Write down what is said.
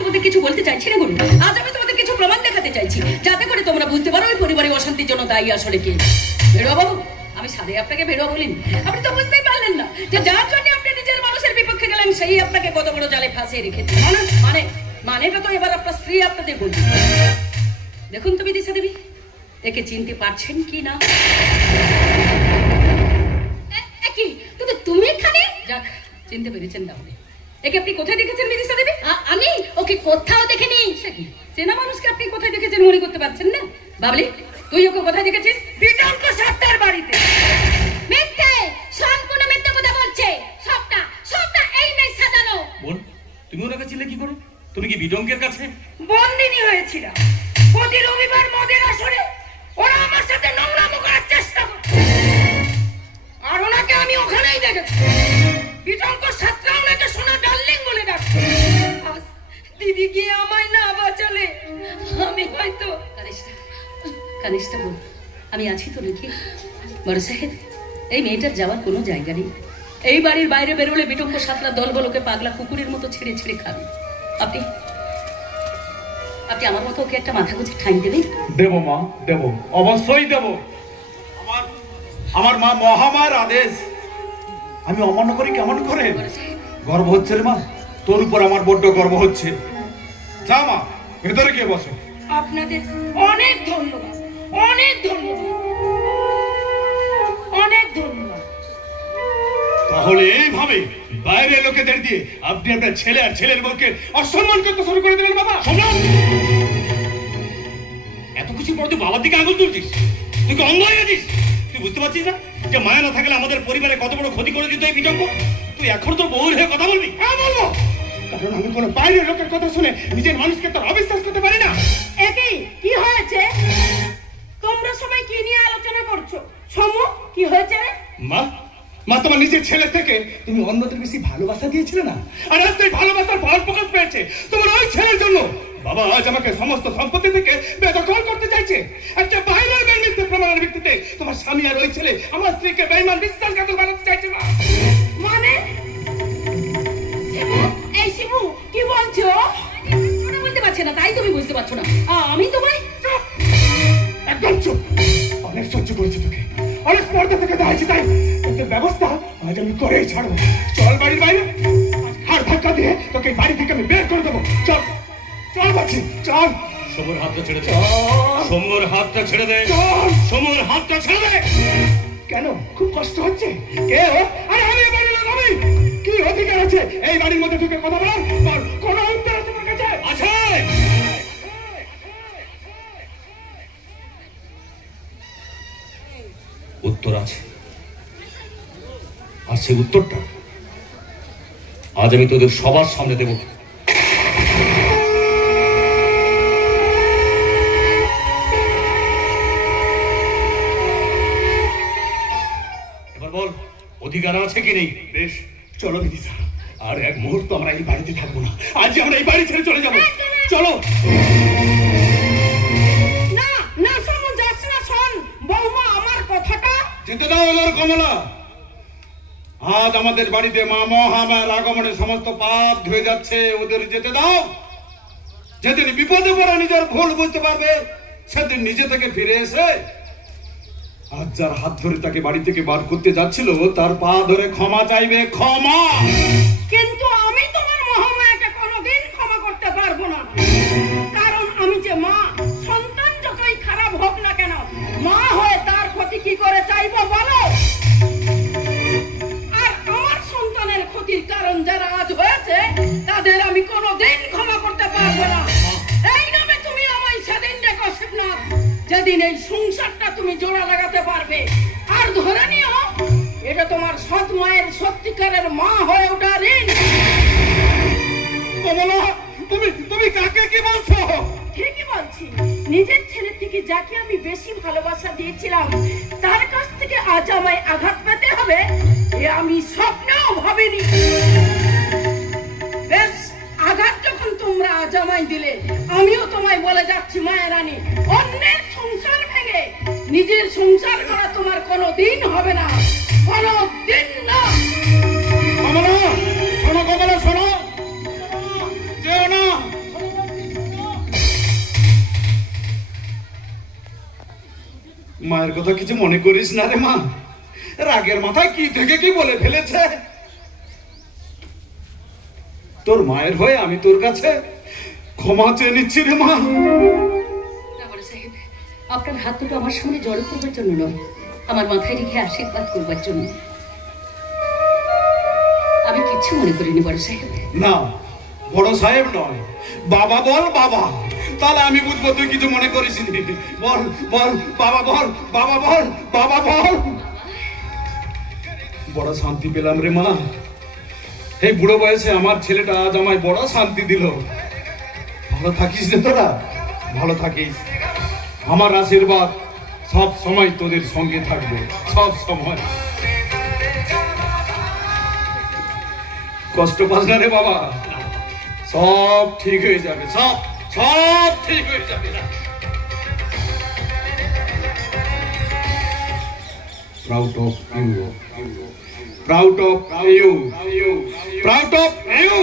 তোমাদের কিছু বলতে চাইছি না গুরু। আজ আমি তোমাদের কিছু প্রমাণ দেখাতে চাইছি, যাতে করে তোমরা বুঝতে পারো ওই পরিবারের অশান্তির জন্য দায়ী আসলে কি। ভেড়ুয়া বাবু, আমি সাদে আপনাকে ভেড়ুয়া বলিনি। আপনি তো বুঝতেই পারলেন না যে যার জন্য আপনি নিজের মানুষের বিপক্ষে গেলেন সেই আপনাকে কত বড় জালে ফাঁসিয়ে রেখেছে। মানেটা তো এবার আপনার স্ত্রী আপনাদের বলবে। দেখুন তো বিদিশা দেবী, একে চিনতে পারছেন কি না? তুমি এখানে? যাক, চিনতে পেরেছেন তাহলে। একে আপনি কোথায় দেখেছেন বিদিশা দেবী? আমি ওকে কোথাও দেখিনি। সে কি, চেনা মানুষকে আপনি কোথায় দেখেছেন মনে করতে পারছেন না? বাবলি, তুই ওকে কোথায় দেখেছিস? বিটঙ্ক সাতটার বাড়িতে। মিথ্যে, সম্পূর্ণ মিথ্যে কথা বলছে। সবটা এই মেয়ে সাজানো। বোন, তুমি ওনাকে চিনলে কি করে? তুমি কি বিটঙ্কের কাছে বন্দিনী হয়েছিল? প্রতি রবিবার মদের আসরে ওরা আমার সাথে নোংরামো করার চেষ্টা করছে, আর ওনাকে আমি ওখানেই দেখেছি। বিটঙ্ক সাতটা ওনাকে সোনা ডার্লিং বলে ডাকছে। দিদি গিয়ে আমায় না বাঁচালে আমি হয়তো। কানিষ্টা বোন, আমি আছি তো নাকি? বড় সাহেব, এই মেয়েটার যাওয়ার কোনো জায়গা নেই। এই বাড়ির বাইরে বেরোলে বিটঙ্ক সাতলা দলবলকে পাগলা কুকুরের মতো ছিঁড়ে ছিঁড়ে খাবে। আপনি আমার মতো ওকে একটা মাথা গুঁজে ঠাঁই দেবেন? দেব মা, দেব, অবশ্যই দেব। আমার মা মহামার আদেশ আমি অমান্য করি কেমন করে? গর্ব হচ্ছে রে মা, তোর উপর আমার বড্ড গর্ব হচ্ছে। যা মা, ভেতরে গিয়ে বসো। আপনাদের অনেক ধন্যবাদ, অনেক ধন্যবাদ, অনেক ধন্যবাদ। তাহলে এইভাবে বাইরে লোকেদের দিয়ে আপনি আপনার ছেলে আর ছেলের বউকে অসম্মান করতে শুরু করে দিলেন? বাবা এত কিছু পর তুই বাবার দিকে আঙুল তুলছিস? তুই কি অন্ধ হয়ে গেছিস? তুই বুঝতে পারছিস না যে মায়া না থাকলে আমাদের পরিবারে কত বড় ক্ষতি করে দিত এই বিটঙ্ক? তুই এখন তোর বউর হয়ে কথা বলবি? হ্যাঁ বলবো, কারণ আমি কোনো বাইরের লোকের কথা শুনে নিজের মানুষকে তো অবিশ্বাস করতে পারি না। একই কি হয়েছে? তোমরা সবাই কি নিয়ে আলোচনা করছো? সমু, কি হয়েছে? মা তোমার নিজের ছেলে থেকে তুমি অন্যদের বেশি ভালোবাসা দিয়েছিলে না, আর আজ তাই ভালোবাসার ফল প্রকাশ পেয়েছে তোমার ওই ছেলের জন্য। বাবা আজ আমাকে সমস্ত সম্পত্তি থেকে বেদখল করতে চাইছে। একটা বাইরের মিথ্যে প্রমাণের ভিত্তিতে তোমার স্বামী আর ওই ছেলে আমার স্ত্রীকে বেঈমান বিশ্বাসঘাতক বানাতে চাইছে। মানে এই শিবু কি বলছো? ওরা বলতে পারছে না, তাই তুমি বুঝতে পারছো না। আমি তোমায় একদম চুপ। অনেক সহ্য করেছি তোকে, অনেক পর্দা থেকে দাঁড়িয়েছি, তাই তোর ব্যবস্থা আজ আমি করেই ছাড়বো। চল বাড়ির বাইরে, হাড় ধাক্কা দিয়ে তোকে বাড়ি থেকে আমি বের করে দেবো। চল চল বলছি, চল। সমুর হাতটা ছেড়ে দে, সমুর হাতটা ছেড়ে দে, সমুর হাতটা ছেড়ে দে। কেন খুব কষ্ট হচ্ছে? কে ও? আরে আমি এই বাড়ির লোক। আমি কি অধিকার আছে এই বাড়ির মধ্যে ঢুকে কথা বলার? কোন উত্তর আছে তোমার কাছে? আছে, উত্তর আছে। আর সেই উত্তরটা আজ আমি তোদের সবার সামনে দেব। এবার বল, অধিকার আছে কি নেই? বেশ, চলো বিদিশা, আর এক মুহূর্ত আমরা এই বাড়িতে থাকবো না। আজ আমরা এই বাড়ি ছেড়ে চলে যাবো। চলো। না না, শোন, যাস না, শোন। বৌমা, আমার কথাটা যেতে দাও ওনার কমলা। আজ আমাদের বাড়িতে মা মহামায়ার আগমনে সমস্ত পাপ ধুয়ে যাচ্ছে, ওদের যেতে দাও। যেদিন বিপদে পড়ে নিজের ভুল বুঝতে পারবে সেদিন নিজে থেকে ফিরে এসে আজ যার হাত ধরে তাকে বাড়ি থেকে বার করতে যাচ্ছিল তার পা ধরে ক্ষমা চাইবে। ক্ষমা? কিন্তু আমি তোমার মহামায়াকে কোনোদিন ক্ষমা করতে পারবো না, কারণ আমি যে মা। সন্তান যতই খারাপ হোক না কেন, মা হয়ে তার ক্ষতি কি করে চাইবো বলো? আর আমার সন্তানের ক্ষতির কারণ যারা আজ হয়েছে তাদের আমি কোনোদিন ক্ষমা করতে পারবো না। এই নামে তুমি আমায় সেদিন ডেকো শিবনাথ, যেদিন এই সংসারটা তুমি জোড়া লাগাতে পারবে। আর ধরে নিও এটা তোমার সৎ মায়ের সত্যিকারের মা হয়ে ওঠা ঋণ। কমলা, তুমি কাকে কি বলছো? ঠিকই বলছি, নিজের ছেলে থেকে যাকে আমি বেশি ভালোবাসা দিয়েছিলাম তার কাছ থেকে আজ আমায় আঘাত পেতে হবে এ আমি স্বপ্নেও ভাবিনি। বেশ, আঘাত যখন তোমরা আজ আমায় দিলে, আমিও তোমায় বলে যাচ্ছি মায়ের রানী, অন্যের সংসার ভেঙে নিজের সংসার করা তোমার কোনো দিন হবে না, কোনো দিন না। কমলা, শোনো কমলা, শোনো, যেও না। মায়ের কথা কিছু মনে করিস না রে মা, রাগের মাথায় কি থেকে কি বলে ফেলেছে। তোর মায়ের হয়ে আমি তোর কাছে ক্ষমা চেয়ে নিচ্ছি রে মা। বড় সাহেব, আপনার হাত দুটো আমার সামনে জড়ো করবার জন্য নয়, আমার মাথায় রেখে আশীর্বাদ করবার জন্য। আমি কিচ্ছু মনে করিনি বড় সাহেব। না, বড় সাহেব নয়, বাবা বল বাবা, তাহলে আমি বুঝবো তুই কিছু মনে করিস নি। বল বল বাবা, বল বাবা, বল বাবা, বল। বড় শান্তি পেলাম রে মা, এই বুড়ো বয়সে আমার ছেলেটা আজ আমায় বড় শান্তি দিল। ভালো থাকিস রে তোরা, ভালো থাকিস। আমার আশীর্বাদ সব সময় তোদের সঙ্গে থাকবে, সব সময়। কষ্ট পাস না রে বাবা, সব ঠিক হয়ে যাবে, সব সব ঠিক হয়ে যাবে। Proud of you, proud of you, proud of you.